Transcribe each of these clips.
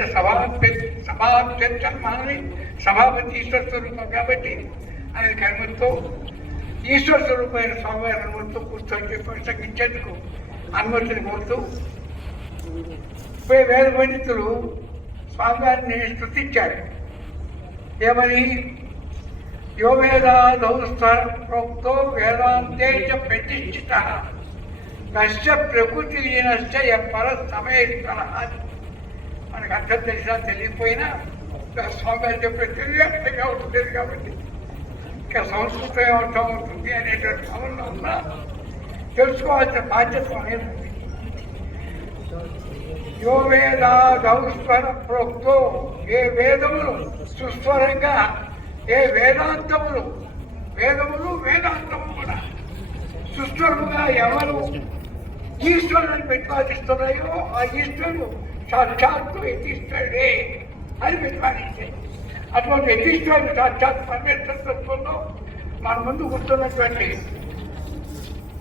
ఇక్కడ సభాధ్యక్ష మనవి సభాపతి ఈశ్వర స్వరూపం కాబట్టి ఆయన కర్మతో ఈశ్వర స్వరూపమైన స్వామివారి అనుమతితో కూర్చొని ప్రసంగించేందుకు అనుమతిని కోరుతూ వేద పండితులు స్వామివారిని స్తుతించారు. ఏమని? యో వేదాదౌ ప్రోక్తో వేదాంతే చ ప్రతిష్ఠిత కశ్య ప్రకృతి లీనశ్చ పర సమయేశ్వర. మనకు అర్థం తెలిసినా తెలియకపోయినా స్వామివారి చెప్పే తెలియగా ఉంటుంది కాబట్టి ఇంకా సంస్కృతం ఏమర్థం అవుతుంది అనేటువంటి భావనలో ఉన్నా తెలుసుకోవాల్సిన బాధ్యత అనేది ఉంది. యో వేదాదౌ ప్రోక్తో ఏ వేదములు సుస్వరంగా ఏ వేదాంతములు వేదాంతము కూడా సుస్వరముగా ఎవరు ఈశ్వరుని ప్రతిపాదిస్తున్నాయో ఆ ఈశ్వరుడు సాక్షాత్తు యతీశ్వరుడే అని ప్రతిపాదించాయి. అటువంటి యతీశ్వరుడు సాక్షాత్ పరమేశ్వరత్వంలో మన ముందు కూర్చున్నటువంటి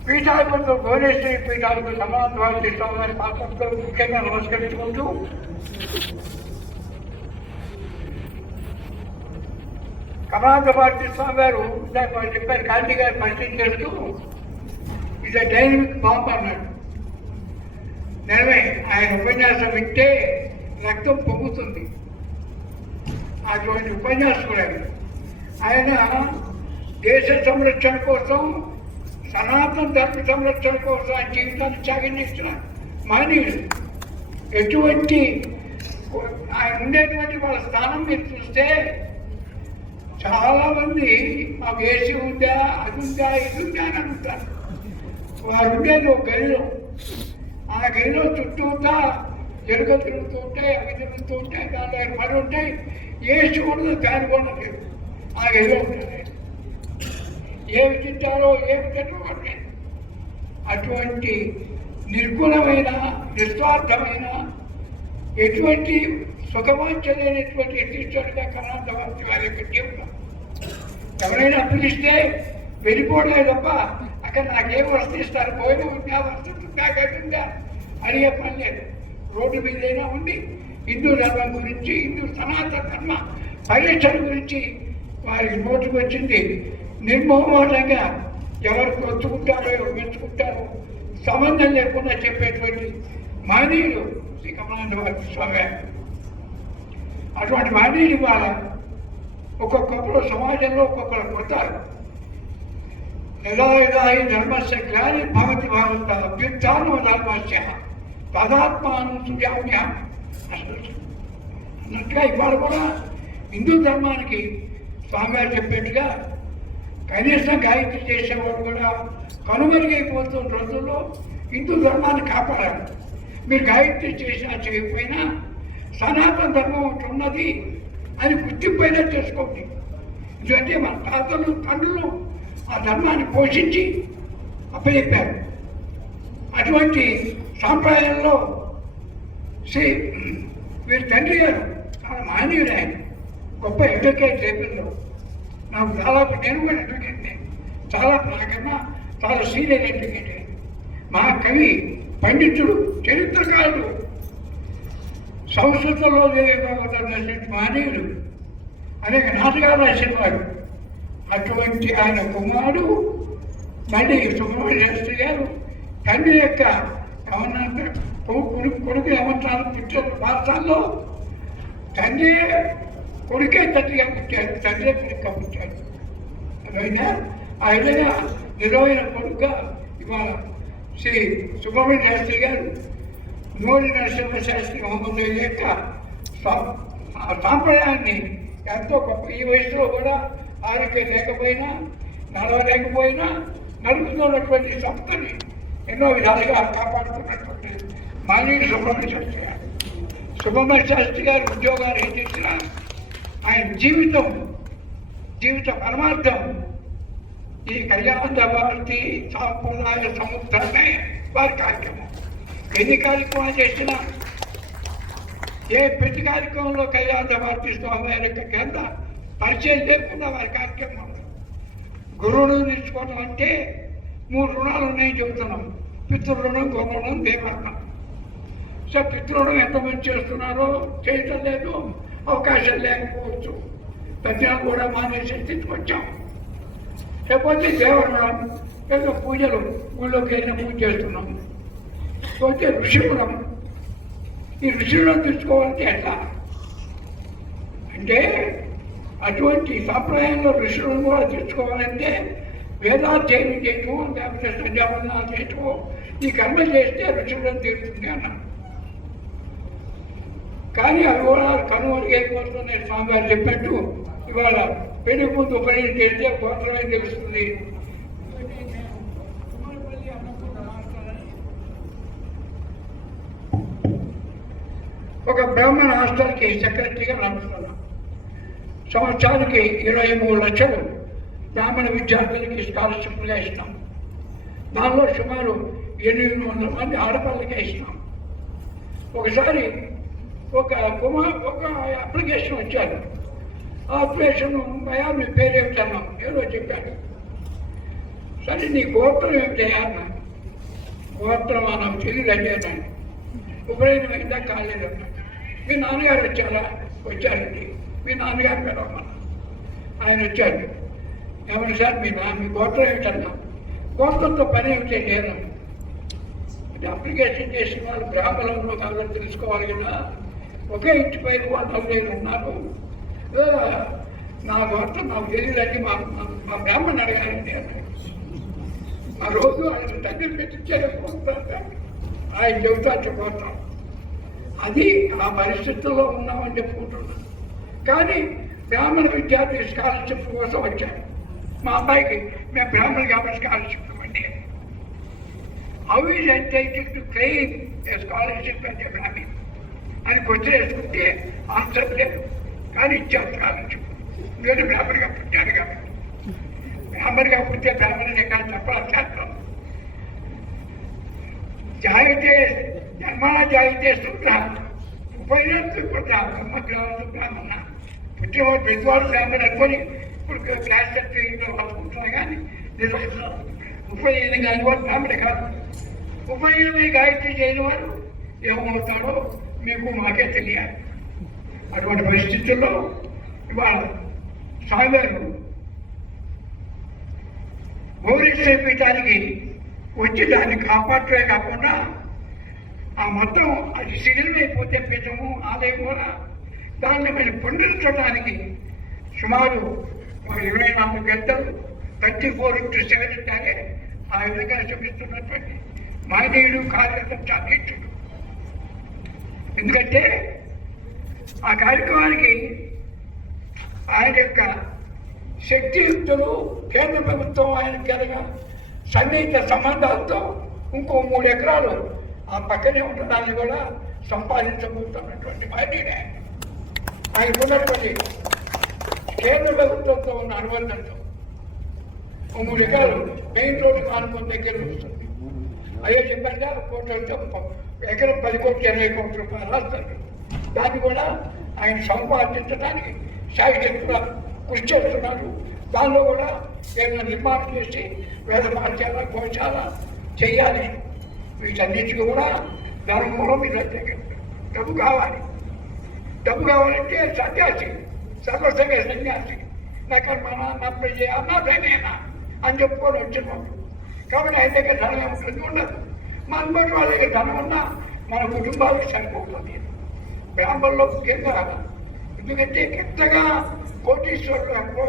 పీఠాధిపతులు భువనేశ్వరి పీఠాలకు సమాధానం తీసుకోవాలని పాత్రతో ముఖ్యంగా నమస్కరించుకుంటూ కమలాంత పార్టీ స్వామి గారు చెప్పారు, గాంధీ గారు పరిచయం చేస్తూ ఇది డైనమిక్ బాంబ్ అన్నాడు. నిజమే, ఆయన ఉపన్యాసం వింటే రక్తం పొంగుతుంది. అటువంటి ఉపన్యాసకుడు ఆయన దేశ సంరక్షణ కోసం, సనాతన ధర్మ సంరక్షణ కోసం ఆయన జీవితాన్ని త్యాగం మహనీయుడు. ఎటువంటి ఆయన ఉండేటువంటి వాళ్ళ స్థానం మీరు చూస్తే చాలామంది మాకు ఏసీ ఉందా, అది ఉందా, ఇది ఉందా అని అడుగుతారు. వారు ఉండేది ఒక గదిలో, ఆ గదిలో చుట్టూతా ఎలుక తిరుగుతూ ఉంటాయి, అవి తిరుగుతూ ఉంటాయి, దాంట్లో పడి ఉంటాయి. ఏసీ ఉండదు, దాని కూడా లేదు. ఆ గదిలో ఉంటుంది. ఏమి తింటారో ఏమి తినకూడదు. అటువంటి నిర్గుణమైన నిస్వార్థమైన ఎటువంటి సుఖవాంచలేనటువంటి యతీశ్వరుడిగా కర్ణాటక వారి యొక్క జీవితం. ఎవరైనా పిలిస్తే వెళ్ళిపోవడమే తప్ప అక్కడ నాకేం వర్తిస్తారు, పోయిన ఉందా, వస్తుందా, గట్టుందా అడిగే పని లేదు. రోడ్డు మీదైనా ఉండి హిందూ ధర్మం గురించి, హిందూ సనాతన ధర్మ పరిరక్షణ గురించి వారికి నోటుకు వచ్చింది నిర్మోహమాటంగా ఎవరు వచ్చుకుంటారో ఎవరు మెచ్చుకుంటారో సంబంధం లేకుండా చెప్పేటువంటి మహనీయులు శ్రీ కమలాంత స్వామి. అటువంటి మహనీయులు ఇవాళ ఒక్కొక్కప్పుడు సమాజంలో ఒక్కొక్కరు కొడతారు. యదా యదా హి ధర్మస్య గ్లానిర్భవతి భారత అభ్యుత్థానో ధర్మస్య తదాత్మానం సుజామ్యహం అన్నట్టుగా ఇవాళ కూడా హిందూ ధర్మానికి స్వామివారు చెప్పేట్టుగా కనీసం గాయత్రి చేసేవాడు కూడా కనుమరుగైపోతున్న రోజుల్లో హిందూ ధర్మాన్ని కాపాడాలి. మీరు గాయత్రి చేసినా చేయకపోయినా సనాతన ధర్మం ఒకటి ఉన్నది అని గుర్తింపైనా చేసుకోండి. ఎందుకంటే మన తాతలు తండ్రులు ఆ ధర్మాన్ని పోషించి అప్పచెప్పారు. అటువంటి సాంప్రదాయంలో వీరి తండ్రి గారు చాలా మహనీయుడు. ఆయన గొప్ప అడ్వకేట్ రేపుల్లో నాకు దాదాపు నేను కూడా అడ్వకేట్, చాలా నాకన్నా చాలా సీనియర్ అడ్వకేట్. మహాకవి, పండితుడు, చరిత్రకారుడు, సంస్కృతంలో మహనీయుడు, అనేక నాటకాలు రాసేవాడు. అటువంటి ఆయన కుమారుడు మళ్ళీ సుబ్రహ్మణ్య శాస్త్రి గారు తండ్రి యొక్క కొడుకు ఏమంటారు పుట్టారు పాఠశాలలో తండ్రి కొడుకే తండ్రిగా పుట్టాడు, తండ్రి కొడుకుగా పుట్టాడు. అయినా ఆ విధంగా నిజమైన కొడుకుగా ఇవాళ శ్రీ సుబ్రహ్మణ్య శాస్త్రి గారు నూరి నరసింహ శాస్త్రి మహమ్మద్ యొక్క సాంప్రదాయాన్ని ఎంతో గొప్ప ఈ వయసులో కూడా ఆరోగ్యం లేకపోయినా, నడవలేకపోయినా నడుపుతున్నటువంటి సంస్థని ఎన్నో విధాలుగా కాపాడుతున్నటువంటి మానవుడు సుబ్రహ్మణ్య శాస్త్రి గారు. సుబ్రహ్మణ్య శాస్త్రి గారు ఉద్యోగాలు ఏం చేసినా ఆయన జీవిత పరమార్థం ఈ కళ్యాణ భారతి సాంప్రదాయ సముద్రమే వారి కార్యక్రమం. ఎన్ని కార్యక్రమాలు చేసినా ఏ ప్రతి కార్యక్రమంలో కళ్యాణ భారతి స్వామి యొక్క కేంద్ర పరిచయం లేకుండా వారి కార్యక్రమం. గురువును నేర్చుకోవడం అంటే 3 రుణాలు ఉన్నాయని చెబుతున్నాం: పితృ రుణం, గురు రుణం, దేవరుణం. సో పితృణం ఎంతమంది చేస్తున్నారో చేయటం లేదు, అవకాశం లేకపోవచ్చు. తద్దినాలు కూడా మానేసి తీసుకొచ్చాం. లేకపోతే దేవరం ఏదో పూజలు ఊళ్ళోకి వెళ్ళిన పూజ చేస్తున్నాం. పోతే ఋషిపురం, ఈ ఋషులను తెచ్చుకోవాలంటే ఎట్లా అంటే అటువంటి సంప్రదాయంలో ఋషులను కూడా తెచ్చుకోవాలంటే వేదాధ్యయనం చేయటం, లేకపోతే సంధ్యావందనాలు చేయటం, ఈ కర్మ చేస్తే ఋషులను తీరుతుంది అన్నారు. కానీ అవి కూడా కనుమరుగైపోతున్నాయి. స్వామివారు చెప్పినట్టు ఇవాళ పెళ్లి ముందు ఉపయోగం చేస్తే గోత్రమే తెలుస్తుంది. ఒక బ్రాహ్మణ హాస్టల్కి సెక్రటరీగా నడుస్తున్నాం. సంవత్సరానికి 23 లక్షలు బ్రాహ్మణ విద్యార్థులకి స్కాలర్షిప్గా ఇస్తాం. దానిలో సుమారు 800 మంది ఆడపిల్లకే ఇస్తాం. ఒకసారి ఒక అప్లికేషన్ వచ్చారు. ఆ అప్లికేషన్ మీ పేరు ఏమిటన్నాం, ఏదో చెప్పాడు. సరే నీ గోత్రం ఏమిటి అన్నా. గోత్రం నాకు తెలియదు అడిగాను. ఉపయోగం అయిందా కాలేదు అన్నా. మీ నాన్నగారు వచ్చారా? వచ్చారండి. మీ నాన్నగారు పిలవమన్నా. ఆయన వచ్చారు. ఏమన్నా సార్ మీ గోత్రం ఏమిటన్నా. గోత్రంతో పని ఏమిటి నేను అప్లికేషన్ చేసిన వాళ్ళు బ్రాహ్మణంలో కావాలని తెలుసుకోవాలి కదా. ఒకే ఇంటి పైన వాళ్ళు 45 ఉన్నారు. నా గోత్రం నాకు తెలియదండి, మా బ్రాహ్మణ్ అడగాలండి అన్నాడు. ఆ రోజు ఆయన దగ్గర పెట్టించారు ఆయన చెబుతారు గోత్రం. అది ఆ పరిస్థితుల్లో ఉన్నామని చెప్పుకుంటున్నాను. కానీ బ్రాహ్మణ విద్యార్థి స్కాలర్షిప్ కోసం వచ్చాను. మా అబ్బాయికి మేము బ్రాహ్మణ కాబట్టి స్కాలర్షిప్ ఇవ్వండి. How is entitled to claim A scholarship అంటే బ్రాహ్మణ్ అని క్వశ్చన్ వేసుకుంటే ఆన్సర్ లేదు. కానీ ఇచ్చారు స్కాలర్షిప్. నేను బ్రాహ్మణిగా పుట్టాను కాబట్టి. బ్రాహ్మణిగా పుట్టే బ్రాహ్మణుడే కానీ చెప్పాలి శాస్త్రం. జాయితే జన్మన జాయితే శుద్ధ ఉపయోగించు బ్రాహ్మణ పుట్టినవాడు ప్రతివాడు బ్రాహ్మణ అనుకొని ఇప్పుడు క్లాస్ ఇంట్లో రాసుకుంటున్నా కానీ ఉపయోగం కాని వాడు బ్రాహ్మణ కాదు. ఉపయోగమే గాయత్రి చేయని వాడు ఏమవుతాడో మీకు మాకే తెలియాలి. అటువంటి పరిస్థితుల్లో ఇవాళ స్వామివారు గౌరీశ్వర పీఠానికి వచ్చి దాన్ని కాపాడటమే కాకుండా ఆ మొత్తం అది శిథిలమైపోతే పీఠము ఆలయం కూడా దాన్ని మరి పునరుద్ధరించడానికి సుమారు 24 గంటలు 34x7 అంటారే ఆ విధంగా చూపిస్తున్నటువంటి మానవుడు కార్యక్రమం చాలించుడు. ఎందుకంటే ఆ కార్యక్రమానికి ఆయన యొక్క శక్తియుక్తులు కేంద్ర ప్రభుత్వం ఆయన కనుక సన్నిహిత సంబంధాలతో ఇంకో 3 ఎకరాలు ఆ పక్కనే ఉండడాన్ని కూడా సంపాదించబోతున్నటువంటి మానవుడే. ఆయనకున్నటువంటి కేంద్ర ప్రభుత్వంతో ఉన్న అనుబంధంతో 3 ఎకరాలు మెయిన్ రోడ్డు ఆనుకుని దగ్గర వస్తుంది. అయ్యో చెప్పండి కోట్లతో ఎకరం 10 కోట్లు 20 కోట్ల రూపాయలు రాస్తారు. దాన్ని కూడా ఆయన సంపాదించడానికి సాహిత్యంగా కృషి చేస్తున్నారు. దానిలో కూడా ఏమైనా నిర్మాణం చేసి వేద పాఠశాల గోశాల చేయాలి. వీటన్నిటికీ కూడా దాని మూలం ఇది డబ్బు కావాలి. డబ్బు కావాలంటే సన్యాసి సర్వసంగ సన్యాసి నా కర్మనా నా ప్రజ నా ధనేనా అని చెప్పుకొని వచ్చినాం. కాబట్టి ఆయన దగ్గర ధనం ఏముంటుంది ఉండదు. మన బట్టి వాళ్ళ దగ్గర ధనం ఉన్నా మన కుటుంబాలకు సరిపోతుంది. బ్రాహ్మణుల్లో ముఖ్యంగా ఎందుకంటే ఎంతగా కోటీశ్వరులు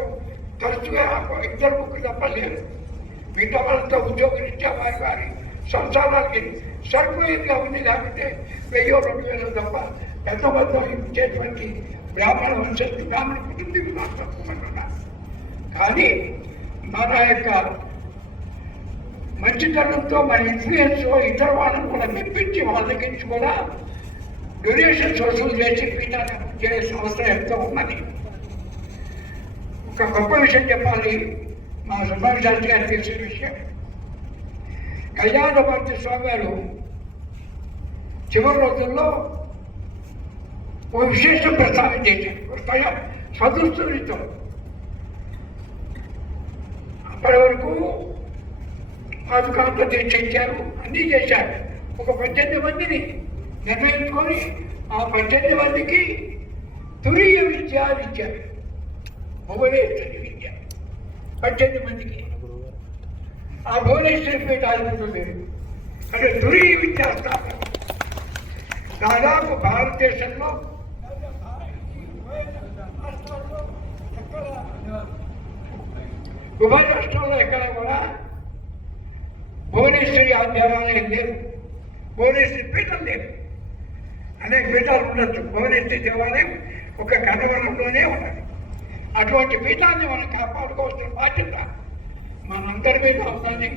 తరచుగా 2 తప్ప లేరు. మిగతా వాళ్ళంతా ఉద్యోగరీత్యా వారి సంసారాలకి సరిపోయేదిగా ఉంది. లేకపోతే 1000-2000 తప్ప పెద్ద మొత్తం ఇచ్చేటువంటి బ్రాహ్మణ వంశస్థు బ్రాహ్మణ కుటుంబీకులు నాకు తక్కువన్నారు. కానీ మన యొక్క మంచితనంతో మన ఇన్ఫ్లుయెన్స్ ఇతర వాళ్ళని కూడా మెప్పించి వాళ్ళ దగ్గర నుంచి కూడా డొనేషన్స్ వసూలు చేసి పీఠాన్ని చేసే అవసరం ఎంతో ఉన్నది. ఒక గొప్ప విషయం చెప్పాలి. మా సుబ్రహ్మణ్య శాస్త్రి గారు తెలిసిన విషయం. కళ్యాణభారతి స్వామి గారు చివరి రోజుల్లో ఓ విశేషం ప్రస్తావన చేశారు. స్వదృష్టితో అప్పటి వరకు పాదుకాంత దీక్ష ఇచ్చారు, అన్నీ చేశారు. ఒక 18 మందిని నిర్ణయించుకొని ఆ 18 మందికి తురీయ విద్య ఇచ్చారు. భువనేశ్వరి విద్య 18 మందికి. ఆ భువనేశ్వరి పీఠాధిపతులు అంటే తురీయ విద్యా స్థాపన దాదాపు భారతదేశంలో ఉభయ రాష్ట్రంలో ఎక్కడ కూడా భువనేశ్వరి దేవాలయం లేదు, భువనేశ్వరి పీఠం లేదు. అనేక పీఠాలు ఉండొచ్చు, భువనేశ్వరి దేవాలయం ఒక గన్నవరంలోనే ఉన్నది. అటువంటి పీఠాన్ని మనం కాపాడుకోవాల్సిన బాధ్యత మనందరి మీద ఉందని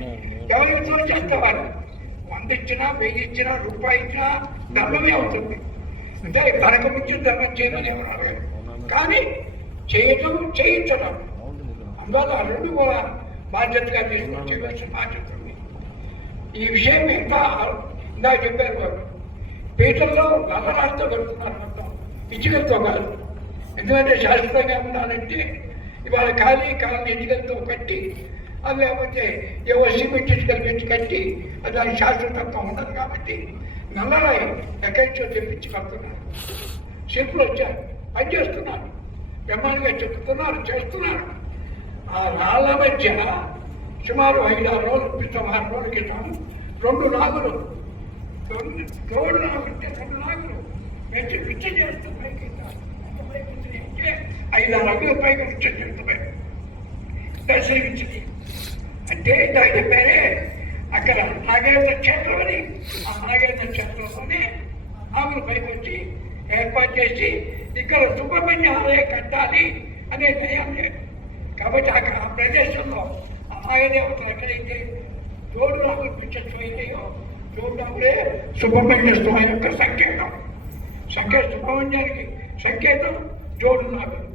ఎవరితో చేసేవారు. 100 ఇచ్చినా 1000 ఇచ్చినా రూపాయి ఇచ్చినా ధర్మమే అవుతుంది. అంటే తనకు మించి ధర్మం చేయమని ఎవరు అడగారు, కానీ చేయటం చేయించడం అందువల్ల రెండు కూడా బాధ్యతగా తీసుకొని చేయవలసిన బాధ్యత ఉంది. ఈ విషయం ఎంత ఇందాక చెప్పారు వారు పీఠంలో నల్లరాజుతో పెడుతున్నారు, మొత్తం ఇటుకలతో కాదు. ఎందుకంటే శాశ్వతంగా ఉండాలంటే ఇవాళ ఖాళీ ఇటుకలతో కట్టి అది లేకపోతే ఏవో సిమెంట్ ఇటుకలు పెట్టి కట్టి అది దాని శాశ్వతత్వం ఉండదు. కాబట్టి నల్లరాయి ఎక్కడి నుంచో తెప్పించి కడుతున్నారు. శిల్పులు వచ్చారు, పని చేస్తున్నారు, బ్రహ్మాండంగా చెప్తున్నారు, చేస్తున్నారు. ఆ రాళ్ళ మధ్య సుమారు 5-6 రోజుల క్రితం 6 రోజుల క్రితం 2 నాగులు తోడు నాగుంటే 2 నాగులు పెట్టి పిచ్చ చేస్తూ పైకి 5-6 అడుగులు పైకి పిచ్చ చేస్తున్నాయి దర్శనమిచ్చింది. అంటే దాని చెప్పారే అక్కడ నాగేంద్ర క్షేత్రం అని, ఆ నాగేంద్ర క్షేత్రంలోనే నాగులు పైకి వచ్చి ఏర్పాటు చేసి ఇక్కడ సుబ్రహ్మణ్య ఆలయం కట్టాలి అనే నిర్ణయం లేదు. కాబట్టి అక్కడ ఆ ప్రదేశంలో నాగదేవతలు ఎక్కడైతే తోడు నాగులు పిచ్చైనాయో తోడు నాగులే సుబ్రహ్మణ్య స్వామి యొక్క సంకేతం. సుబ్రహ్మణ్యానికి సంకేతం జోడు నాగులు.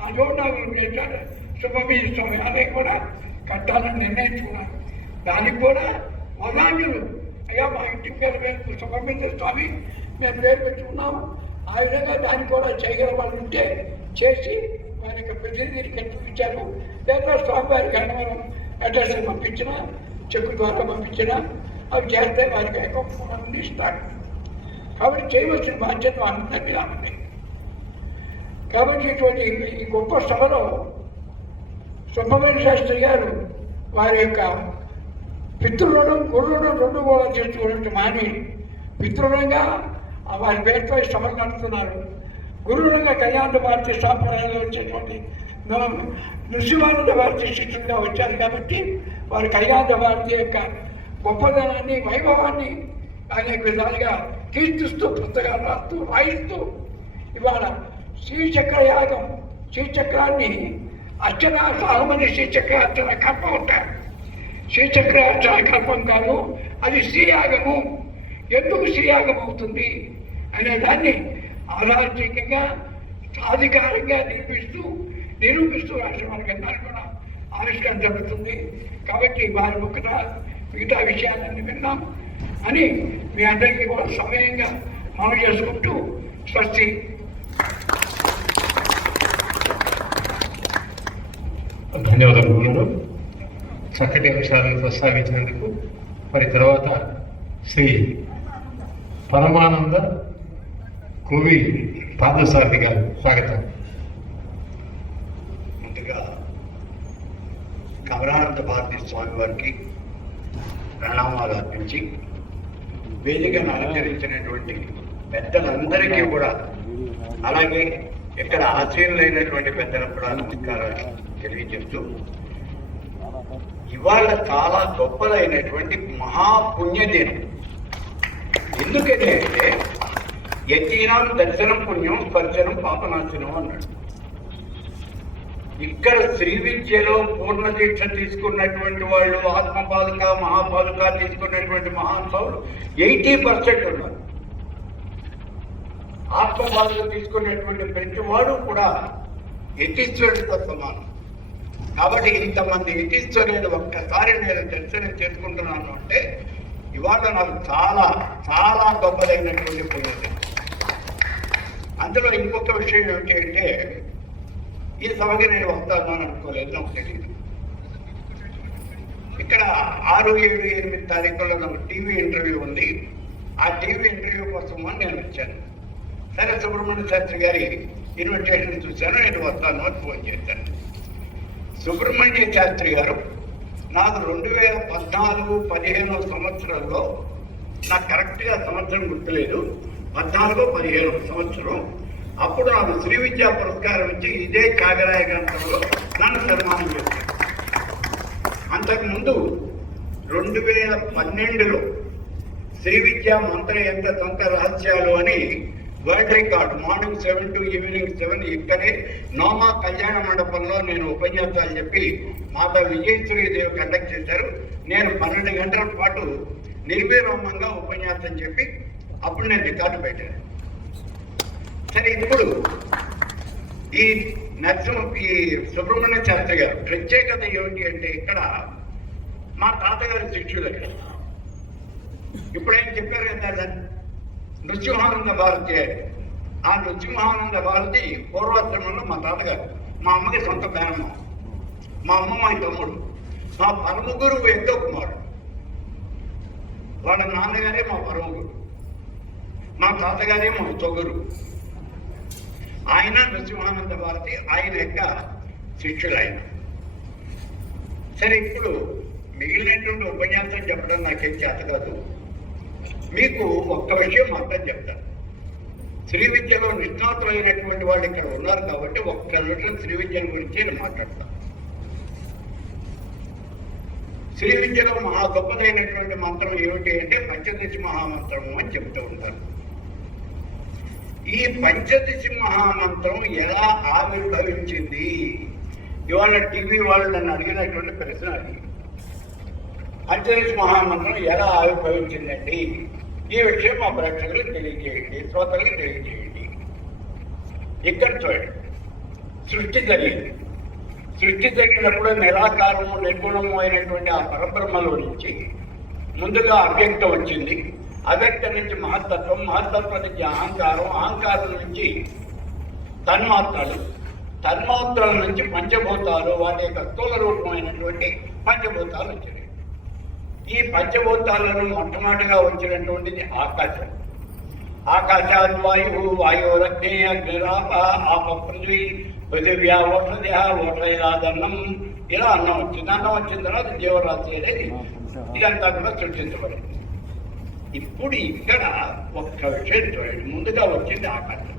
ఆ జోడు నాగులు చేశారు సుబ్రహ్మణ్య స్వామి ఆలయం కూడా కట్టాలని నిర్ణయించుకున్నారు. దానికి కూడా వదాన్యులు అయ్యా మా ఇంటి పేరు సుబ్రహ్మణ్య స్వామి మేము పేరు పెట్టుకున్నాము, ఆ విధంగా దాన్ని కూడా చేయగల వాళ్ళు ఉంటే చేసి వారికి ప్రతినిధిని కల్పించారు. లేదా స్వామివారి గన్నవరం అడ్రస్ పంపించిన చెక్కు ద్వారా పంపించిన అవి చేస్తే వారికి అకౌంట్ ఇస్తారు. కాబట్టి చేయవలసిన బాధ్యత అందరి మీద ఉంది. కాబట్టి ఇటువంటి ఈ గొప్ప సభలో సుబ్రహ్మణ్య శాస్త్రి గారు వారి యొక్క పితృరుణం గురురుణం 2 కూడా చేస్తున్నట్టు మాని పితృరుణంగా వారి పేరుపై సభలు నడుపుతున్నారు. గురువులుగా కళ్యాణ భారతీయ సాంప్రదాయంలో వచ్చేటువంటి నృసింహానంద భారతీయ శిష్యులుగా వచ్చారు. కాబట్టి వారి కళ్యాణ భారతీయ యొక్క గొప్పదనాన్ని వైభవాన్ని అనేక విధాలుగా కీర్తిస్తూ పుస్తకాలు రాస్తూ రాయిస్తూ ఇవాళ శ్రీచక్రయాగం శ్రీచక్రాన్ని అర్చన సామాన్య శ్రీచక్రార్చన కల్పం ఉంటారు. శ్రీచక్రార్చన కల్పం కాదు, అది శ్రీయాగము. ఎందుకు శ్రీయాగం అవుతుంది అనే దాన్ని ఆధారికంగా సాధికారంగా నిరూపిస్తూ రాష్ట్ర గ్రంథాలు కూడా ఆవిష్కరణ జరుగుతుంది. కాబట్టి వారి ముఖత మిగతా విషయాలన్నీ విన్నాం అని మీ అందరికీ కూడా సమయంగా మనం చేసుకుంటూ స్వస్తి. ధన్యవాదాలు గురువు, చక్కటి అంశాలను ప్రస్తావించినందుకు. మరి తర్వాత శ్రీ పరమానంద కోవి పాదసారథి గారు స్వాగతం. ముందుగా కమలానంద భారతీ స్వామి వారికి ప్రణామాలు అర్పించి వేదికను అలంకరించినటువంటి పెద్దలందరికీ కూడా, అలాగే ఇక్కడ ఆశీనులైనటువంటి పెద్దలకు కూడా నమస్కారాలు తెలియజేస్తూ, ఇవాళ చాలా గొప్పదైనటువంటి మహాపుణ్యదినం. ఎందుకంటే యతీనాం దర్శనం పుణ్యం స్పర్శనం పాపనాశనం అన్నాడు. ఇక్కడ శ్రీ విద్యలో పూర్ణ దీక్ష తీసుకున్నటువంటి వాళ్ళు, ఆత్మపాదుక మహాపాదుక తీసుకున్నటువంటి మహానుభావులు 80% ఉన్నారు. ఆత్మపాదుక తీసుకున్నటువంటి ప్రతి వాడు కూడా యతీశ్వరుడితో సమానం. కాబట్టి ఇంతమంది యతీశ్వరుడు ఒక్కసారి నేను దర్శనం చేసుకుంటున్నాను అంటే ఇవాళ నాకు చాలా చాలా గొప్పదైనటువంటి పుణ్యం. అందులో ఇంకొక విషయం ఏమిటి అంటే, ఈ సభకి నేను వస్తాను అని అనుకోలేదు, నాకు తెలియదు. ఇక్కడ 6, 7, 8 తారీఖుల్లో నాకు టీవీ ఇంటర్వ్యూ ఉంది. ఆ టీవీ ఇంటర్వ్యూ కోసము నేను వచ్చాను. సరే సుబ్రహ్మణ్య శాస్త్రి గారి ఇన్విటేషన్ చూశాను, నేను వస్తాను అని ఫోన్ చేశాను. సుబ్రహ్మణ్య శాస్త్రి గారు నాకు 2014-15 సంవత్సరంలో, నాకు కరెక్ట్గా సంవత్సరం గుర్తులేదు, 14-15 సంవత్సరం, అప్పుడు నాకు శ్రీ విద్యా పురస్కారం ఇచ్చి ఇదే కాగరాయ గ్రంథంలో నన్ను సన్మానం చేశారు. అంతకుముందు 2012లో శ్రీ విద్యా మంత్ర యంత్ర తంత్ర రహస్యాలు అని world record morning 7 to evening 7 ఇక్కడే నోమా కళ్యాణ మండపంలో నేను ఉపన్యాసాలు చెప్పి మాతా విజయశ్రీదేవి కండక్ట్ చేశారు. నేను 12 గంటల పాటు నిర్విరామంగా ఉపన్యాసం చెప్పి అప్పుడు నేను రికార్డు పెట్టాను. సరే, ఇప్పుడు ఈ సుబ్రహ్మణ్య శాస్త్రి గారు ప్రత్యేకత ఏమిటి అంటే, ఇక్కడ మా తాతగారి శిష్యులు అక్కడ. ఇప్పుడు ఆయన చెప్పారు కదా నృసింహానంద భారతి. ఆ నృసింహానంద భారతి పూర్వాశ్రమంలో మా తాతగారు, మా అమ్మకి సొంత మేనమ్మ, మా అమ్మ మా తమ్ముడు, మా పరమ గురువు ఎంతో కుమారుడు. వాళ్ళ నాన్నగారే మా పరమ గురువు, మా తాతగారే మా తొగురు. ఆయన నృసింహానంద భారతి, ఆయన యొక్క శిష్యులు ఆయన. సరే, ఇప్పుడు మిగిలినటువంటి ఉపన్యాసం చెప్పడం నాకేం చేత కాదు. మీకు ఒక్క విషయం మాత్రం చెప్తాను. శ్రీ విద్యలో నిష్ణాతులైనటువంటి వాళ్ళు ఇక్కడ ఉన్నారు కాబట్టి ఒక్క నిమిషం శ్రీ విద్య గురించి నేను మాట్లాడతాను. శ్రీ విద్యలో మహా గొప్పదైనటువంటి మంత్రం ఏమిటి అంటే పంచదశి మహామంత్రము అని చెప్తూ ఉంటారు. ఈ పంచదశి మహామంత్రం ఎలా ఆవిర్భవించింది? ఇవాళ టీవీ వాళ్ళు నన్ను అడిగినటువంటి ప్రశ్న అది. పంచదశి మహామంత్రం ఎలా ఆవిర్భవించిందండి? ఈ విషయం మా ప్రేక్షకులకు తెలియజేయండి, శ్రోతలకు తెలియజేయండి. ఇక్కడ చూడండి, సృష్టి జరిగింది. సృష్టి జరిగినప్పుడు నిరాకారము నిర్గుణము అయినటువంటి ఆ పరబ్రహ్మలో నుంచి ముందుగా అవ్యక్తం వచ్చింది. అవ్యక్తం నుంచి మహత్తత్వం, మహత్తత్వం నుంచి అహంకారం, అహంకారం నుంచి తన్మాత్రలు, తన్మాత్రల నుంచి పంచభూతాలు, వాటి యొక్క స్థూల రూపమైనటువంటి పంచభూతాలు వచ్చినాయి. ఈ పంచభూతాలను మొట్టమొదటిగా వచ్చినటువంటిది ఆకాశం. ఆకాశాద్ వాయు, వాయురగ్ని, అగ్నిరాప, ఆప పృథ్వీ, పృథివ్యా ఓషధ, ఓషధాదన్నం, ఇలా అన్నం వచ్చింది. అన్నం వచ్చిన తర్వాత జీవరాశి అనేది ఇదంతా కూడా సృష్టించబడింది. ఇప్పుడు ఇక్కడ ఒక్క విషయం చూడండి. ముందుగా వచ్చింది ఆకాశం.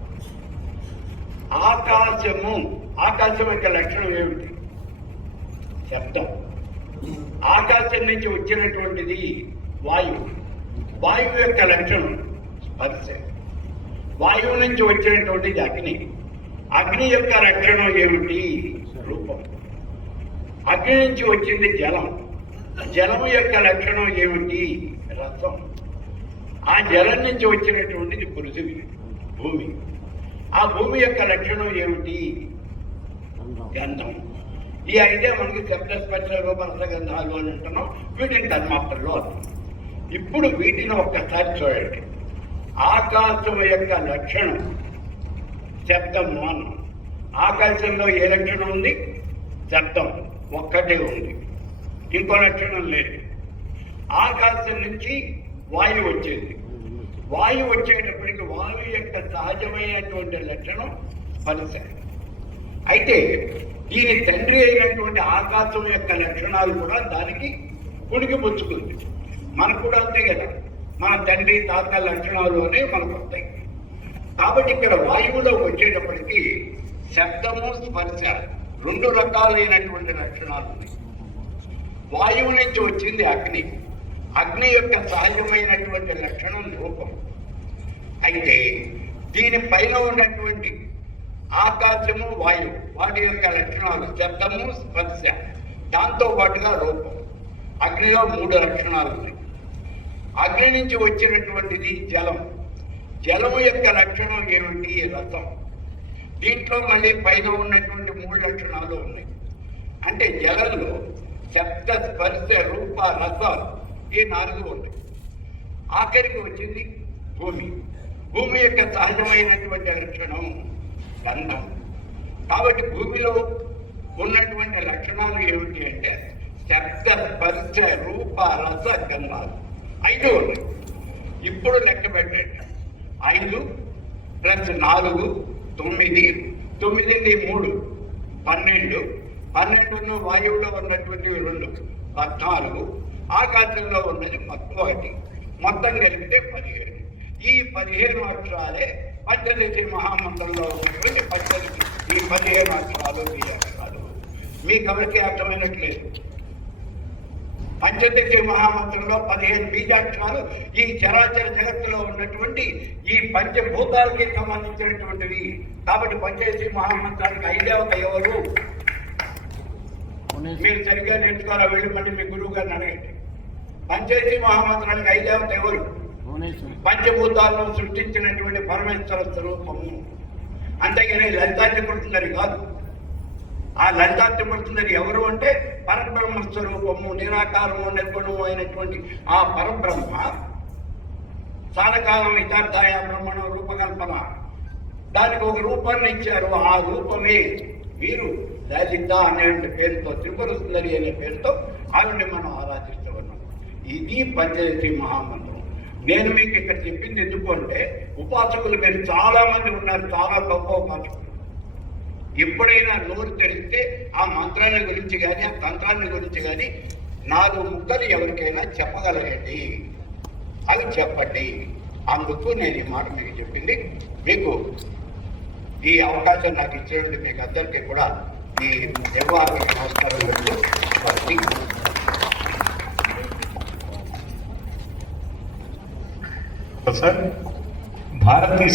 ఆకాశం యొక్క లక్షణం ఏమిటి? శబ్దం. ఆకాశం నుంచి వచ్చినటువంటిది వాయువు. వాయువు యొక్క లక్షణం స్పర్శ. వాయువు నుంచి వచ్చినటువంటిది అగ్ని. అగ్ని యొక్క లక్షణం ఏమిటి? రూపం. అగ్ని నుంచి వచ్చింది జలం. జలం యొక్క లక్షణం ఏమిటి? రసం. ఆ జలం నుంచి వచ్చినటువంటిది పృథివీ, భూమి. ఆ భూమి యొక్క లక్షణం ఏమిటి? గంధం. ఈ ఐదే మనకి శబ్దస్పర్శ రూపరస గంధాలు అని అంటున్నాం. వీటిని తన్మాత్రలు అంటున్నాం. ఇప్పుడు వీటిని ఒక్కసారి చూడండి. ఆకాశం యొక్క లక్షణం శబ్దము అన్నాం. ఆకాశంలో ఏ లక్షణం ఉంది? శబ్దం ఒక్కటే ఉంది, ఇంకో లక్షణం లేదు. ఆకాశం నుంచి వాయువు వచ్చేది. వాయువు వచ్చేటప్పటికి వాయువు యొక్క సహజమైనటువంటి లక్షణం స్పర్శ. అయితే దీని తండ్రి అయినటువంటి ఆకాశం యొక్క లక్షణాలు కూడా దానికి పుణికిపుచ్చుకుంది. మనకు కూడా అంతే కదా, మన తండ్రి తాత లక్షణాలు అనేవి మనకు వస్తాయి. కాబట్టి ఇక్కడ వాయువులోకి వచ్చేటప్పటికి శబ్దము, స్పర్శ రెండు రకాలైనటువంటి లక్షణాలు ఉన్నాయి. వాయువు నుంచి వచ్చింది అగ్ని. అగ్ని యొక్క సహజమైనటువంటి లక్షణం రూపం. అయితే దీనిపైన ఉన్నటువంటి ఆకాశము, వాయువు, వాటి యొక్క లక్షణాలు శబ్దము, స్పర్శ, దాంతో పాటుగా రూపం. అగ్నిలో 3 లక్షణాలు ఉన్నాయి. అగ్ని నుంచి వచ్చినటువంటిది జలం. జలము యొక్క లక్షణం ఏమిటి? రసం. దీంట్లో మళ్ళీ పైన ఉన్నటువంటి 3 లక్షణాలు ఉన్నాయి. అంటే జలంలో శబ్ద, స్పర్శ, రూప, రసాలు ఈ 4 ఉన్నాయి. ఆఖరికి వచ్చింది భూమి. భూమి యొక్క సహజమైనటువంటి లక్షణం గంధం. కాబట్టి భూమిలో ఉన్నటువంటి లక్షణాలు ఏమిటి అంటే శబ్ద, స్పర్శ, రూప, రస, గంధాలు 5 ఉన్నాయి. ఇప్పుడు లెక్క పెట్టండి. 5 + 4 9, 9 3 12 వాయువులో ఉన్నటువంటి 2 14, ఆకాశంలో ఉన్నది మొత్తం 1, మొత్తం కలిపితే 15. ఈ 15 అక్షరాలే పంచదశి మహామంత్రంలో ఉన్నటువంటి ఈ 15 అక్షరాలు బీజాక్షరాలు. మీకు ఎవరికి అర్థమైనట్లేదు. పంచదశి మహామంత్రంలో 15 బీజాక్షరాలు ఈ చరాచర జగత్తులో ఉన్నటువంటి ఈ పంచభూతాలకి సంబంధించినటువంటివి. కాబట్టి పంచదశి మహామంత్రానికి ఐదేవత ఎవరు? మీరు సరిగ్గా నేర్చుకోవాలా, వెళ్ళి మళ్ళీ మీ గురువు గారిని అడగండి. పంచదశి మహామంత్రానికి ఐదేవత ఎవరు? పంచభూతాలను సృష్టించినటువంటి పరమేశ్వర స్వరూపము. అంతేగాని లలితాత్రిపురసుందరి కాదు. ఆ లలితాత్రిపురసుందరి ఎవరు అంటే పరబ్రహ్మ స్వరూపము, నిరాకారము, నిర్గుణము అయినటువంటి ఆ పరబ్రహ్మ. సానకాలం యథార్థాయ బ్రహ్మణ రూపకల్పన, దానికి ఒక రూపాన్ని ఇచ్చారు. ఆ రూపమే మీరు లలిత అనే పేరుతో, త్రిపుర సుందరి అనే పేరుతో ఆవిడ్ని మనం ఆరాధిస్తూ ఉన్నాం. ఇది పంచదశి మహామంత్రం. నేను మీకు ఇక్కడ చెప్పింది ఎందుకు అంటే, ఉపాసకులు మీరు చాలా మంది ఉన్నారు, చాలా గొప్ప ఉపాసకులు. ఎప్పుడైనా నోరు తెరిస్తే ఆ మంత్రాల గురించి కానీ ఆ తంత్రాన్ని గురించి కానీ 4 ముక్కలు ఎవరికైనా చెప్పగలగండి, అవి చెప్పండి. అందుకు నేను ఈ మాట మీకు చెప్పింది. మీకు ఈ అవకాశం నాకు ఇచ్చినట్టు మీకు అందరికీ కూడా ఈ నిర్వాహక నమస్కారం. సార్ భారతీయ